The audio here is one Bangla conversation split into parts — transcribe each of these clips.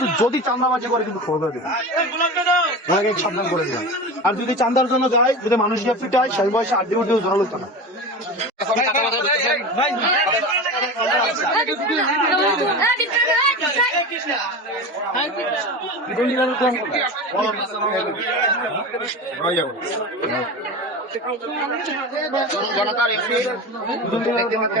কিন্তু যদি চান্দাবাজি করে, কিন্তু খবর দেবেন ওনাকে সাবধান করে দিলাম। আর যদি চান্দার জন্য যায়, যদি মানুষকে পিটায়, সেই বয়সে আড্ডি উঠে ধরা লোক না। গরম নাকি আপনি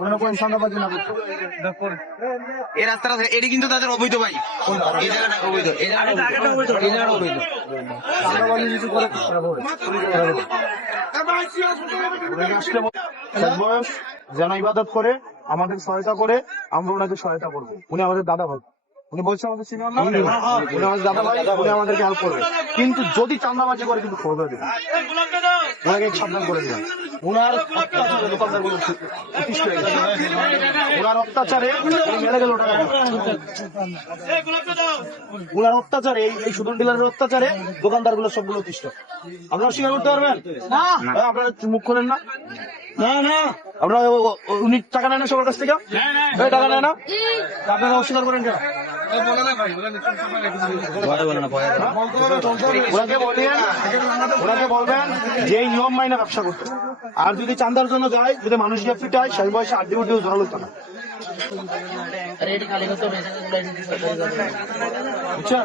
কোন চান্দাবাজি না এই রাস্তাটা এটি কিন্তু তাদের অবৈধ ভাই। এই জায়গাটা অবৈধ। এই জায়গাটা অবৈধ। এই জায়গাটা অবৈধ। চান্দাবাজি কিছু করে খারাপ হবে। ওনাকে আসলে বল- শেষ বয়স যেন ইবাদত করে আমাদের সহায়তা করে আমরা ওনাকে সহায়তা করব। উনি আমাদের দাদা ভাই। উনি বলছে আমাদের সিনিয়র না? উনি। আমাদের দাদা ভাই উনি আমাদেরকে হেল্প করবে। কিন্তু যদি চান্দাবাজি করে কিন্তু খবর দেবেন ওনাকে সাবধান করে দিলাম। ওনার অত্যাচারে দোকানদারগুলো অতিষ্ঠ হয়ে গেছে। ওনার অত্যাচারে মেরে গেল ওনার অত্যাচারে এই- এই সুদন ডিলারের অত্যাচারে দোকানদারগুলো সবগুলো অতিষ্ঠ। আপনারা স্বীকার করতে পারবেন? না। আপনারা মুখ খোলেন না। না না। আপনারা উনি টাকা নেয় না সবার কাছ থেকে? এই টাকা নেয় না? আপনারা অস্বীকার করেন কেন? ওনাকে বলবেন যে এই নিয়ম মাইনে ব্যবসা করতে। আর যদি চান্দার জন্য যায় যদি মানুষকে পিটায় সেই বয়সে আড্ডি উঠে ধরা লোক না। বুঝছেন?